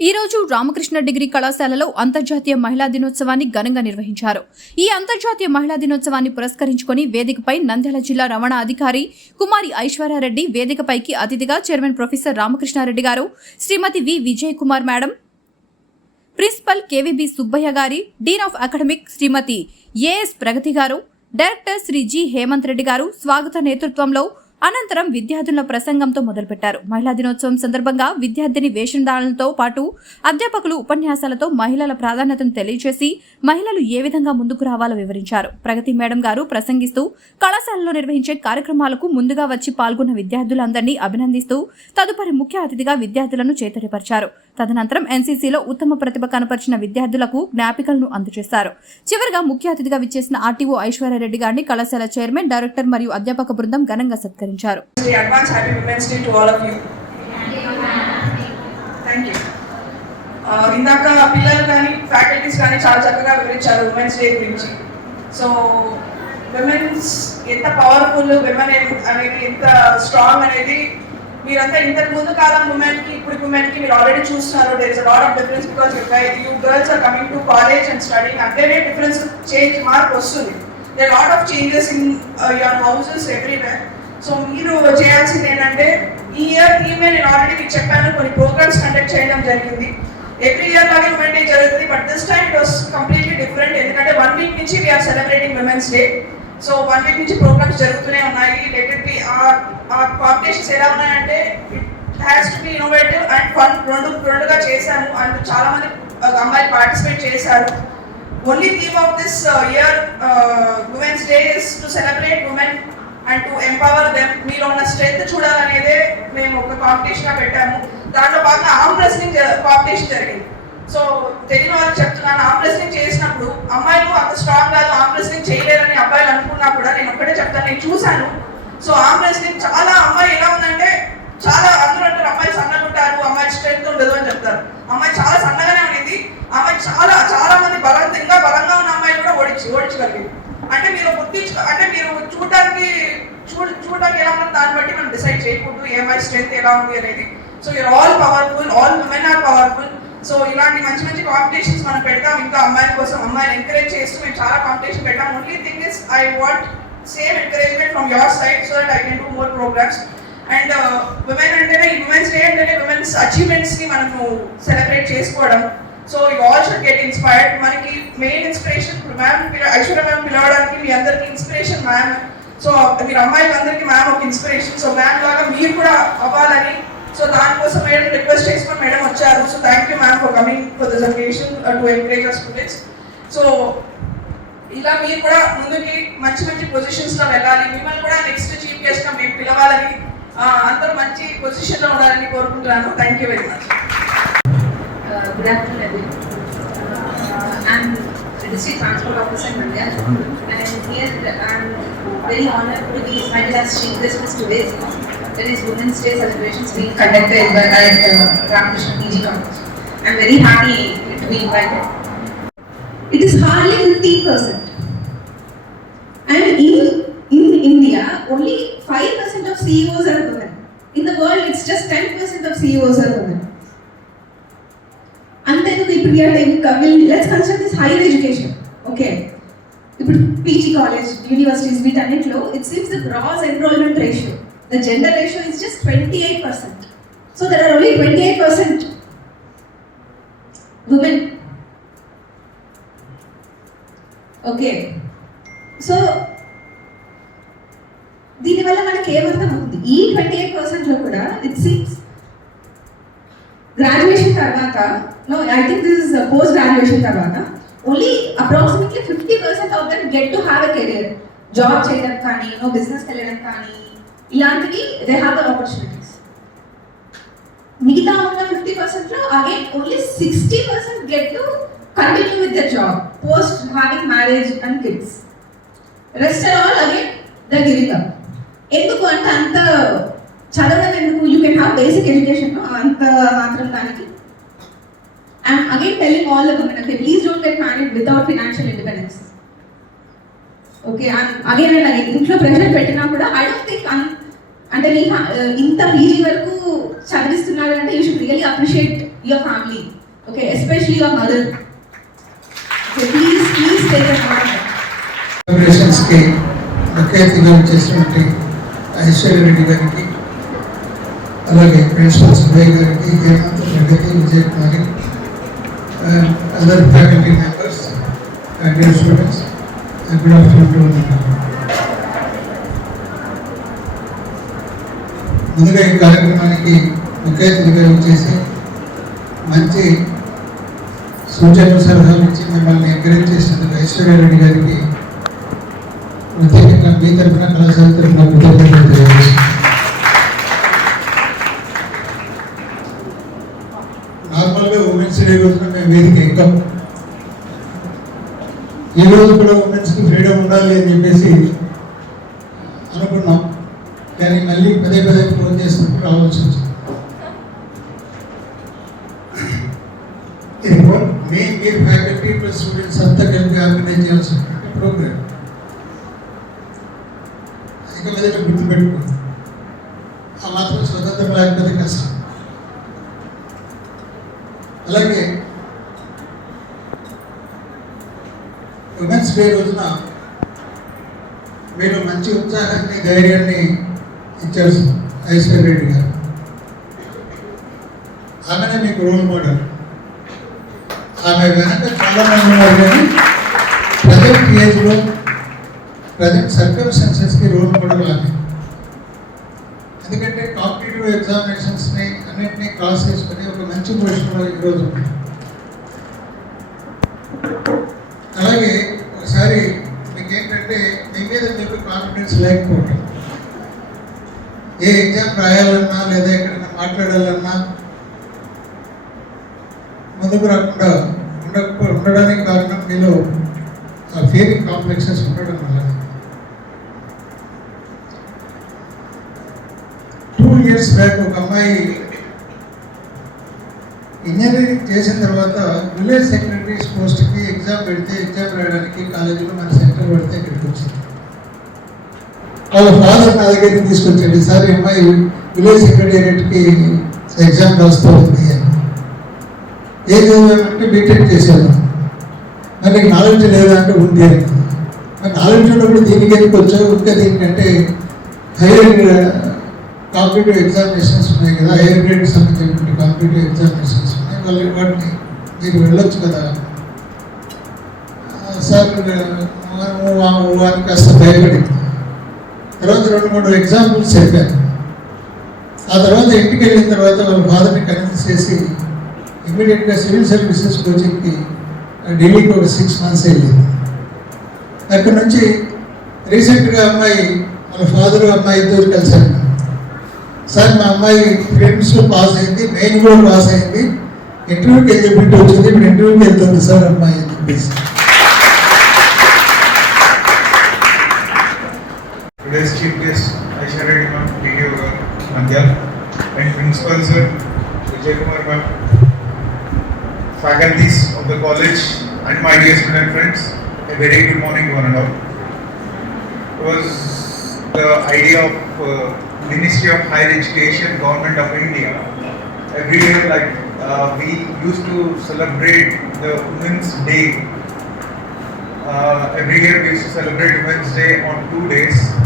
ఈరోజు రామకృష్ణ డిగ్రీ కళాశాలలో అంతర్జాతీయ మహిళా దినోత్సవాన్ని ఘనంగా నిర్వహించారు. ఈ అంతర్జాతీయ మహిళా దినోత్సవాన్ని పురస్కరించుకొని వేదికపై నంద్యాల జిల్లా రవాణా అధికారి కుమారి ఐశ్వర్యారెడ్డి వేదికపైకి అతిథిగా chairman professor Ramakrishna Reddy garu Shrimati V Vijay Kumar madam principal KVB Subbaiah గారి dean of academic Shrimati AS Pragathi garu director Shri G Hemanth Reddy garu స్వాగత నేతృత్వంలో అనంతరం విద్యార్థుల ప్రసంగంతో మొదలుపెట్టారు. మహిళా దినోత్సవం సందర్భంగా విద్యార్థిని వేషధారణలతో పాటు అధ్యాపకులు ఉపన్యాసాలతో మహిళల ప్రాధాన్యతను తెలియజేసి మహిళలు ఏ విధంగా ముందుకు రావాలో వివరించారు. ప్రగతి మేడం గారు ప్రసంగిస్తూ కళాశాలలో నిర్వహించే కార్యక్రమాలకు ముందుగా వచ్చి పాల్గొన్న విద్యార్థులందరినీ అభినందిస్తూ తదుపరి ముఖ్య అతిథిగా విద్యార్థులను చేతడిపరిచారు తదనంతరం ఎన్సీసీలో ఉత్తమ ప్రతిభ కనపరిచిన విద్యార్థులకు జ్ఞాపికలను అందజేశారు. చివరిగా ముఖ్య అతిథిగా విచ్చేసిన ఆర్టీఓ ఐశ్వర్యారెడ్డి గారిని కళాశాల చైర్మన్ డైరెక్టర్ మరియు అధ్యాపక బృందం ఘనంగా సత్కరించారు. Uh, ఇందాక పిల్లలు కానీ ఫ్యాకల్టీస్ కానీ చాలా చక్కగా వివరించారు ఉమెన్స్ డే గురించి. సో విమెన్స్ ఎంత పవర్ఫుల్ విమెన్ అనేది ఎంత స్ట్రాంగ్ అనేది మీరంతా ఇంతకు ముందు కాలం ఉమెన్కి ఇప్పుడు ఉమెన్కి మీరు ఆల్రెడీ చూస్తున్నారు. There is lot of difference because you girls are coming to college and study అంటేనే డిఫరెన్స్ చేంజ్ మార్క్ వస్తుంది. There lot of changes in your houses everywhere so మీరు చేయాల్సింది ఏంటంటే ఈ ఇయర్ థీమే నేను ఆల్రెడీ మీకు చెప్పాను కొన్ని ప్రోగ్రామ్స్ కండక్ట్ చేయడం జరిగింది. ఎవ్రీ ఇయర్ లాగే ఉమెన్ డే జరుగుతుంది but this time it was completely different ఎందుకంటే వన్ వీక్ నుంచి we are celebrating women's day so one week నుంచి ప్రోగ్రామ్స్ జరుగుతూనే ఉన్నాయి. లెటెడ్ బి ఆ కాంపిటీషన్స్ ఎలా ఉన్నాయంటే it has to be innovative and fun రెండు రెండుగా చేశాను. అండ్ చాలా మంది అమ్మాయిలు పార్టిసిపేట్ చేశారు. Only theme of this year women's day is to celebrate women and to empower them మీలో ఉన్న స్ట్రెంత్ చూడాలనేదే మేము ఒక కాంపిటీషన్గా పెట్టాము. దాంట్లో బాగా ఆర్మ్ రెస్లింగ్ కాంపిటీషన్ జరిగింది. సో తెలియని వాళ్ళు చెప్తున్నాను ఆమ్ రెస్లింగ్ చేసినప్పుడు అమ్మాయిలు అంత స్ట్రాంగ్ కాదు ఆమ్ రెస్లింగ్ చేయలేరని అబ్బాయిలు అనుకున్నా కూడా నేను ఒక్కటే చెప్తాను నేను చూశాను. సో ఆమ్ రెస్లింగ్ చాలా అమ్మాయి ఎలా ఉందంటే చాలా అందరూ అంటారు అమ్మాయి సన్నగా ఉంటారు అమ్మాయి స్ట్రెంత్ ఉండదు అని చెప్తారు. అమ్మాయి చాలా సన్నగానే ఉండేది. అమ్మాయి చాలా చాలా మంది బలంగా బలంగా ఉన్న అమ్మాయిలు కూడా ఓడించి ఓడించగలిగింది అంటే మీరు గుర్తించు అంటే మీరు చూడటానికి చూ చూడటానికి ఎలా ఉంది దాన్ని బట్టి మనం డిసైడ్ చేయకూడదు ఏ అమ్మాయి స్ట్రెంత్ ఎలా ఉంది అనేది. So you're all powerful all women are powerful so ఇలాంటి మంచి మంచి కాంపిటీషన్స్ మనం పెడతాం. ఇంకా అమ్మాయిల కోసం అమ్మాయిని ఎంకరేజ్ చేస్తూ మేము చాలా కాంపిటీషన్ పెట్టాం. Only thing is I want same encouragement from your side so that I can do more programmes and women అంటేనే ఉమెన్స్ డే అంటేనే ఉమెన్స్ అచీవ్మెంట్స్ని మనము సెలబ్రేట్ చేసుకోవడం. So you all should get inspired మనకి main inspiration ma'am Aishwarya ma'am పిలవడానికి మీ అందరికి inspiration ma'am so మీరు అమ్మాయిలందరికీ మ్యామ్ ఒక ఇన్స్పిరేషన్ సో మ్యామ్ లాగా మీరు కూడా అవ్వాలని సో దానికోసం మేడం రిక్వెస్ట్ చేసుకొని మేడం వచ్చారు so thank you ma'am for coming for this occasion to encourage our students so ఇలా మీరు కూడా ముందుకి మంచి మంచి పొజిషన్స్లో వెళ్ళాలి. మిమ్మల్ని కూడా నెక్స్ట్ చీఫ్ గెస్ట్గా మేము పిలవాలని ఆ, అందరూ మంచి పొజిషన్లో ఉండాలని కోరుకుంటున్నాను. Thank you very much Uh, Good afternoon, everyone. Uh, I'm the District Transport Officer in Mandya, and here I'm very honored to be invited as chief guest for today's that is Women's Day celebrations being conducted by at uh, Ramakrishna PG College. I'm very happy to be invited. it is hardly 15%. And in, in India, only 5% of CEOs are women. In the world, it's just 10% of CEOs are women. అంతేందుకు ఇప్పుడు let's consider this higher education okay ఇప్పుడు PG college universities వీటన్నిటిలో it seems the gross enrolment ratio The gender ratio is just twenty eight percent so are are only twenty eight percent So okay so దీనివల్ల మనకి ఏమర్థం ఉంది ఈ ట్వంటీ ఎయిట్ పర్సెంట్లో కూడా ఇట్ సీమ్స్ గ్రాడ్యుయేషన్ తర్వాత no I think this is post graduation తర్వాత only approximately fifty percent of then get to have a career job చేయడం కానీ నో బిజినెస్ వెళ్ళడం కానీ ఇలాంటివి దే హ్యావ్ ద ఆపర్చునిటీస్ మిగతా ఉన్న ఫిఫ్టీ పర్సెంట్లో again only sixty percent get to continue with the job post having marriage and kids rest all again the giving up ఎందుకు అంటే అంత చదవడం ఎందుకు? You can have basic education అంత మాత్రం దానికి. And again telling all the women okay please don't get married without financial independence okay again and again ఇంట్లో pressure పెట్టినా కూడా ఐ డోంట్ థింక్ అంటే నీ ఇంత పీజీ వరకు చదివిస్తున్నారు అంటే you should really appreciate your family okay especially your mother please please take take a part సెలబ్రేషన్స్కి ముఖ్య అతిథిగా చేసినటువంటి ఐశ్వర్య రెడ్డి గారికి అలాగే ప్రిన్సిపల్ సుబ్బయ్య గారికి హేమంత్ రెడ్డికి Vijay Kumari other faculty members and dear students good afternoon ముందుగా ఈ కార్యక్రమానికి ముఖ్య చేసి మంచి సూచనలు సలహాలు ఇచ్చి మిమ్మల్ని ఎంకరేజ్ చేసినందుకు ఐశ్వర్య రెడ్డి గారికి ప్రత్యేకంగా మీ తరఫున కళాశాల తరఫున కృతజ్ఞతలు తెలియజేస్తున్నాను. నార్మల్గా ఉమెన్స్ డే రోజున మేము వేదిక ఎక్కాం. ఈ రోజు కూడా ఉమెన్స్కి ఫ్రీడమ్ ఉండాలి అని చెప్పేసి అనుకున్నాం. కానీ మళ్ళీ పదే పదే ఫోన్ చేసినప్పుడు రావాల్సి వచ్చింది ఇది మీరు ఫ్యాకల్టీ ప్లస్ స్టూడెంట్స్ అంతా కలిపి ఆర్గనైజ్ చేయాల్సినటువంటి ప్రోగ్రామ్ ఇక మీద గుర్తుపెట్టుకోండి. ఆ మాత్రం స్వతంత్రం లేకపోతే కష్టం. అలాగే ఉమెన్స్ డే రోజున మీరు మంచి ఉత్సాహాన్ని ధైర్యాన్ని ఇచ్చారు ఐశ్వర్య రెడ్డి గారు. ఆమెనే మీకు రోల్ మోడల్ ఆమె వెనక చాలామంది ఉన్నారు కానీ ప్రజెంట్ ఏజ్లో ప్రజెంట్ సర్కమ్స్టెన్సెస్కి రోల్ మోడల్ ఆమె. ఎందుకంటే కాంపిటేటివ్ ఎగ్జామినేషన్స్ని అన్నింటినీ క్రాస్ చేసుకుని ఒక మంచి పొజిషన్లో ఈరోజు ఉంది. అలాగే ఒకసారి మీకు ఏంటంటే మీ మీద మీకు కాన్ఫిడెన్స్ లేకపోవటం. ఏ ఎగ్జామ్ రాయాలన్నా లేదా ఎక్కడైనా మాట్లాడాలన్నా ముందుకు రాకుండా ఉండక ఉండడానికి కారణం మీలో ఆ ఫీలింగ్ కాంప్లెక్సెస్ ఉండడం వల్ల. టూ ఇయర్స్ బ్యాక్ ఒక అమ్మాయి ఇంజనీరింగ్ చేసిన తర్వాత విలేజ్ సెక్రటరీస్ పోస్ట్కి ఎగ్జామ్ పెడితే ఎగ్జామ్ రాయడానికి కాలేజీలో మన సెంటర్ పెడితే ఇక్కడికి వచ్చింది. వాళ్ళ ఫాదర్ నా దగ్గరికి తీసుకొచ్చాడు. ఈసారి ఈ అమ్మాయి విలేజ్ సెక్రటేరియట్కి ఎగ్జామ్ రాస్తూ ఉంది. అని ఏం చదివామంటే బీటెక్ చేశాను. మరి నీకు నాలెడ్జ్ లేదా అంటే ఉంది అని. మరి నాలెడ్జ్ ఉన్నప్పుడు దీనికి ఎందుకు వచ్చావు? ఇంకా దీనికంటే హైయర్ కాంపిటేటివ్ ఎగ్జామినేషన్స్ ఉన్నాయి కదా. హైయర్ గ్రేడ్ సంబంధించినటువంటి కాంపిటేటివ్ ఎగ్జామినేషన్స్ ఉన్నాయి. వాళ్ళు వాటిని మీరు వెళ్ళొచ్చు కదా. సార్ సార్ వారికి కాస్త భయపడింది. తర్వాత రెండు మూడు ఎగ్జాంపుల్స్ చెప్పాను. ఆ తర్వాత ఇంటికి వెళ్ళిన తర్వాత వాళ్ళ ఫాదర్ని కన్విన్స్ చేసి ఇమీడియట్గా సివిల్ సర్వీసెస్ కోచింగ్కి ఢిల్లీకి ఒక సిక్స్ మంత్స్ వెళ్ళింది. అక్కడ నుంచి రీసెంట్గా అమ్మాయి వాళ్ళ ఫాదర్ అమ్మాయి ఇద్దరు కలిసారు సార్ మా అమ్మాయి ఫ్రెండ్స్లో పాస్ అయింది మెయిన్ కూడా పాస్ అయింది. ఇంటర్వ్యూకి వెళ్ళి బిడ్డ వచ్చింది ఇప్పుడు ఇంటర్వ్యూకి వెళ్తుంది సార్ అమ్మాయి అని చెప్పేసి. Principal sir, Vijay Kumar ma'am, faculties of the college, and my dear student friends, a very good morning one and all. It was the idea of uh, Ministry of Higher Education, Government of India. Every year, like uh, we used to celebrate the Women's Day uh, every year we used to celebrate Women's Day on two days.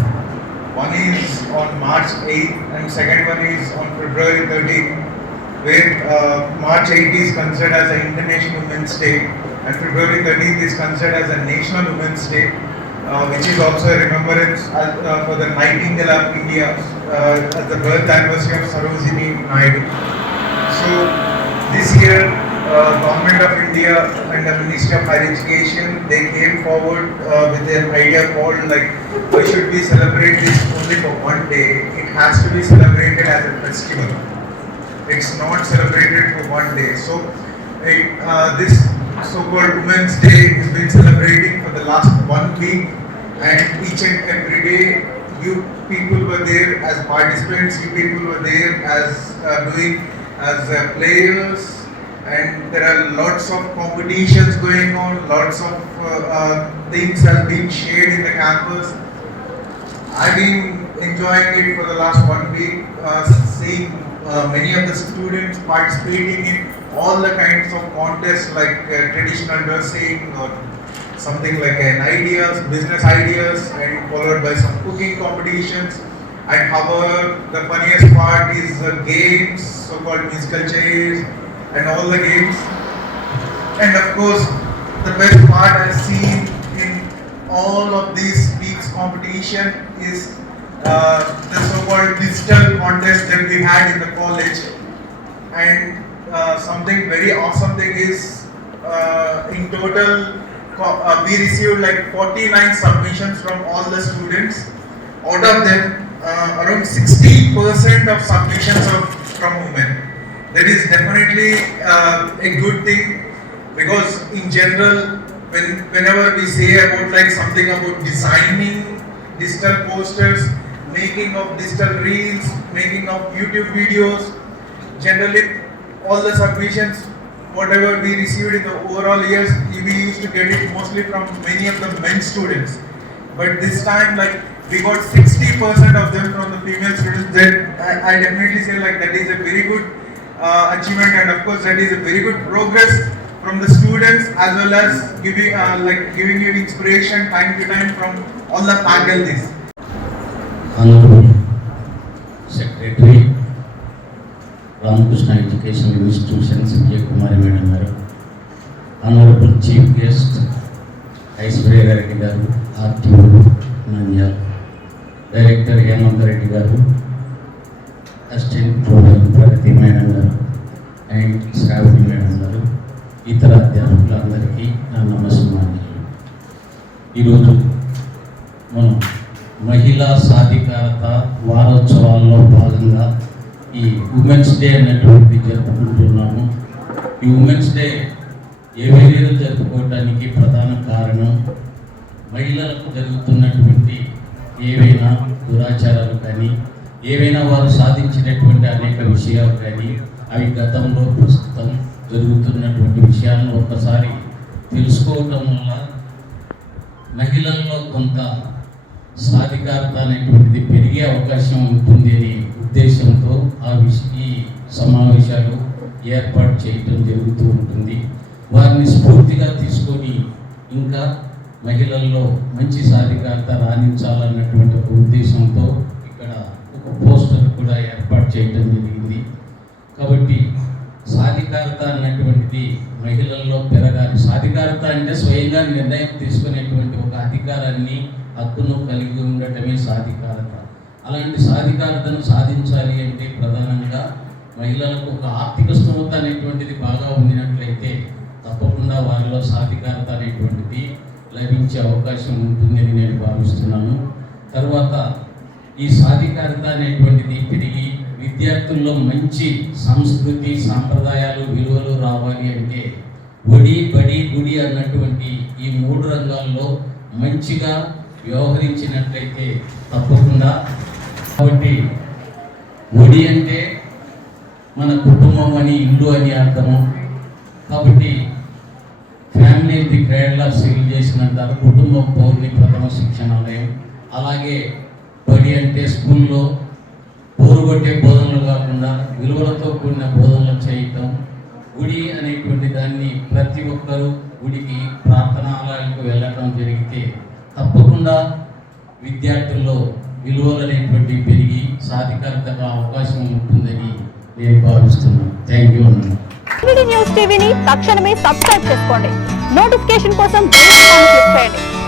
One is on March 8th and second one is on February 13th, where uh, March 8th is considered as an International Women's Day and February 13th is considered as a National Women's Day, uh, which is also a remembrance as, uh, for the Nightingale of India uh, as the birth anniversary of Sarojini Naidu. So this year, uh, Government of India and the Ministry of Higher Education, they came forward uh, with an idea called like, why should we celebrate this only for one day? It has to be celebrated as a festival. It's not celebrated for one day. So, it, uh, this so-called Women's Day has been celebrating for the last one week, and each and every day, you people were there as participants. You people were there as uh, doing as uh, players, and there are lots of competitions going on. Lots of uh, uh, things have been shared in the campus. I've been enjoying it for the last one week, uh, seeing uh, many of the students participating in all the kinds of contests like traditional dressing or something like an ideas, business ideas, and followed by some cooking competitions. And however, the funniest part is the games, so-called musical chairs, and all the games. And of course, the best part I've seen in all of these weeks competition is uh, the so-called digital contest that we had in the college. And uh, something very awesome thing is uh, in total uh, we received like 49 submissions from all the students. Out of them, uh, around 60% of submissions are from women. That is definitely uh, a good thing because in general, when whenever we say about like something about designing digital posters, making of digital reels, making of YouTube videos, generally all the submissions whatever we received in the overall years we used to get it mostly from many of the men students. But this time like we got 60% of them from the female students. That I, I definitely say like that is a very good uh, achievement and of course that is a very good progress from the students as well as giving uh, like giving you inspiration time to time from all the faculties honorable secretary Ramakrishna Education Institution Sanjay Kumari Madam గారు chief guest guest Aishwarya Reddy గారు RTO Nandyal director Hemanth Reddy garu assistant professor Pragathi madam గారు and Shravani madam గారు ఇతర అధ్యాపకులందరికీ నా నమస్కారాలు. ఈరోజు మనం మహిళా సాధికారత వారోత్సవాల్లో భాగంగా ఈ ఉమెన్స్ డే అనేటువంటి జరుపుకుంటున్నాము. ఈ ఉమెన్స్ డే ఏ వేళలో జరుపుకోవడానికి ప్రధాన కారణం మహిళలకు జరుగుతున్నటువంటి ఏవైనా దురాచారాలు కానీ ఏవైనా వారు సాధించినటువంటి అనేక విషయాలు కానీ అవి గతంలో ప్రస్తుతం జరుగుతున్నటువంటి విషయాలను ఒక్కసారి తెలుసుకోవటం వల్ల మహిళల్లో కొంత సాధికారత అనేటువంటిది పెరిగే అవకాశం ఉంటుంది అనే ఉద్దేశంతో ఆ విష ఈ సమావేశాలు ఏర్పాటు చేయటం జరుగుతూ ఉంటుంది. వారిని స్ఫూర్తిగా తీసుకొని ఇంకా మహిళల్లో మంచి సాధికారత రాణించాలన్నటువంటి ఒక ఉద్దేశంతో పోస్టర్ కూడా ఏర్పాటు చేయటం జరిగింది. కాబట్టి సాధికారత అన్నటువంటిది మహిళల్లో పెరగాలి. సాధికారత అంటే స్వయంగా నిర్ణయం తీసుకునేటువంటి ఒక అధికారాన్ని హక్కును కలిగి ఉండటమే సాధికారత. అలాంటి సాధికారతను సాధించాలి అంటే ప్రధానంగా మహిళలకు ఒక ఆర్థిక స్థోమత అనేటువంటిది బాగా ఉండినట్లయితే తప్పకుండా వారిలో సాధికారత అనేటువంటిది లభించే అవకాశం ఉంటుందని నేను భావిస్తున్నాను. తర్వాత ఈ సాధికారత అనేటువంటిది పెరిగి విద్యార్థుల్లో మంచి సంస్కృతి సాంప్రదాయాలు విలువలు రావాలి అంటే ఒడి బడి గుడి అన్నటువంటి ఈ మూడు రంగాల్లో మంచిగా వ్యవహరించినట్లయితే తప్పకుండా. కాబట్టి ఒడి అంటే మన కుటుంబం అని ఇల్లు అని అర్థము. కాబట్టి family the cradle civil civilization కుటుంబం పౌర్ణి ప్రథమ శిక్షణాలయం. అలాగే బడి అంటే స్కూల్లో పోరుగొట్టే బోధనలు కాకుండా విలువలతో కూడిన బోధనలు చేయటం గుడి అనేటువంటి దాన్ని ప్రతి ఒక్కరూ గుడికి ప్రార్థనాలయాలకు వెళ్ళటం జరిగితే తప్పకుండా విద్యార్థుల్లో విలువలు అనేటువంటి పెరిగి సాధికారితగా అవకాశం ఉంటుందని నేను భావిస్తున్నాను. థ్యాంక్ యూ న్యూస్ టీవీని తక్షణమే సబ్స్క్రైబ్ చేసుకోండి. నోటిఫికేషన్ కోసం క్లిక్ చేయండి.